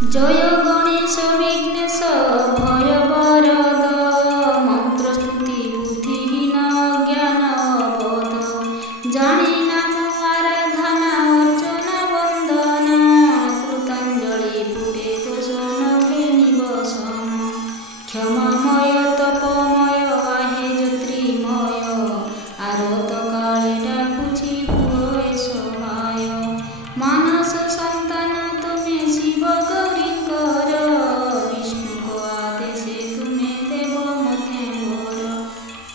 जय गणेश विघ्नेश भय वरद मंत्र स्तुति बुद्धिहीन ज्ञान बोध जानी नाम आराधना अर्चना वंदना कृतांजलि पुरे दोष नखे निवसन क्षमामय तपमय आहे ज्योतिर्मय आरत काले डाकुछि पुओ सहाय मानस संतान तुमे शिव गौरीकर विष्णु आदेशे तुमे देव मते मोर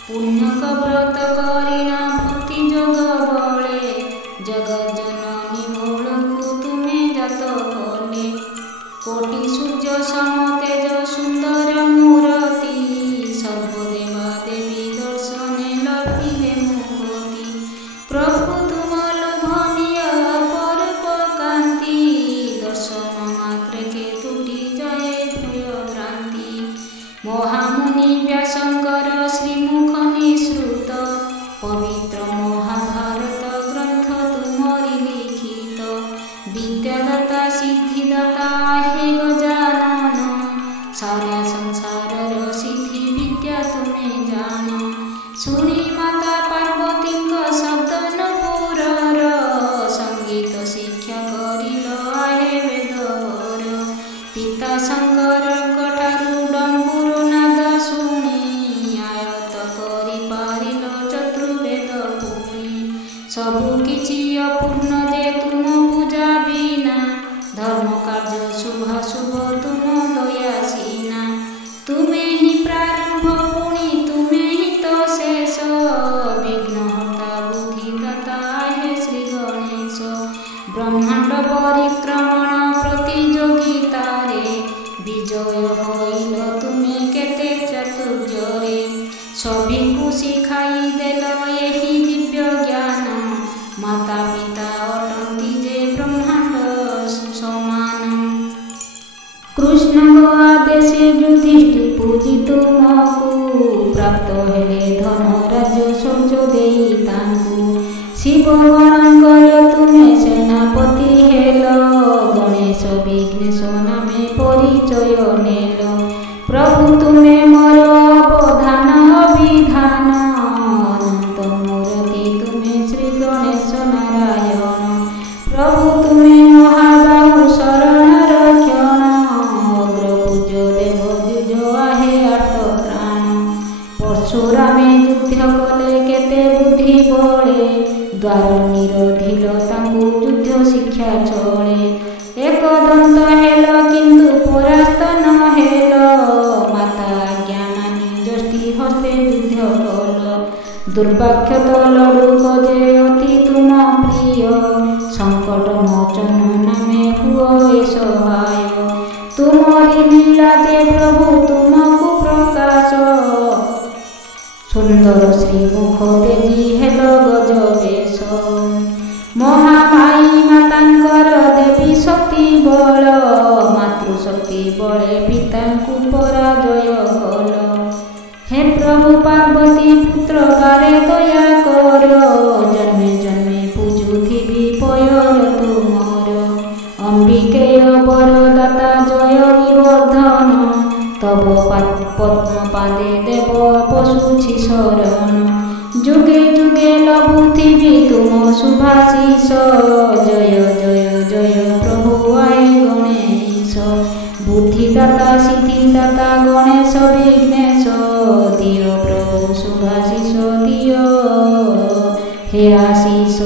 पुण्यक व्रत करिणा भक्ति जोग बले जगत जननी भोलकु तुमे जात कले कोटि सूर्य सम तेज सुंदर मूर्ति सर्वदेवा देवी दर्शने लभिले मुक्ति प्रभु तुम लोभनीय अपरूप कांति दर्शन मात्रके तुटी जाए भय भ्रांति महामुनि व्यासंकर श्रीमुख निसृत पवित्र महाभारत ग्रंथ तुमरी लिखित विद्यादाता सिद्धिदाता हे गजानन सारा संसार सिद्धि विद्या तुमे जान शुणी माता पार्वती शब्द नपुरर संगीत शिक्षा करिल आहे वेदवर पिता शंकर ठारू डंबुर नाद शुणी आयत करि पारिल चतुर्वेद पुणी सबु किछि अपूर्ण जे तुम पूजा बिना धर्म कार्य शुभाशुभ तुम दयासीना तुमे ही प्रारंभ पुणी तुमे ही तो शेष विघ्नहर्ता बुद्धिदाता हे श्री गणेश ब्रह्मांड परिक्रमण प्रतियोगितारे विजय होइल तुमे केते चातुर्यरे सभिଙ୍କୁ शिखाई देल एही दिव्य ज्ञान माता पिता अटंती जे ब्रह्मांड समान कृष्ण आदेशे युधिष्ठिर पूजी तुमको प्राप्त हेले धन राज्य शौर्य देई तांकु शिव गणंकर तुमे सेनापति हेल गणेश विघ्नेश नामे परिचय नेल प्रभु तुमे मोर अवधान अभिधान अनंत मूर्ति तुमे श्री गणेश नारायण प्रभु तुमे महाबाहु शरण रक्षण अग्रभुज देव द्विज आहे आर्त त्राण परशुरामे युद्ध कले केते बुद्धि बळे द्वार निरोधिल तांकु युद्ध शिक्षा चले एकदंत हेल किंतु परास्त न हेल माता आज्ञा मानि जष्टि हस्ते युद्ध कल दुर्भाग्यत लड़ुक जे अति तुम प्रिय संकट मोचन नामे हुओ सहाय तुमरी लीला जे प्रभु तुमको प्रकाश सुंदर श्रीमुख तेजी हेल गज बेश महामाई मातांकर देवी शक्ति बल मातृशक्ति बले पितांकु पराजय कल हे प्रभु पार्वती पुत्र बारे दया कर जन्मे जन्मे पूजुथिबि पयर तुमर अंबिकेय वरदाता जय विवर्धन तब पद्म पादे देव पशुछि शरण जुगे जुगे लभुथिबि तुम शुभाशीष जय जय जय प्रभु आए गणेश बुद्धिदाता सिद्धिदाता गणेश विघ्नेश दियो प्रभु शुभाशीष दियो हे आशीष।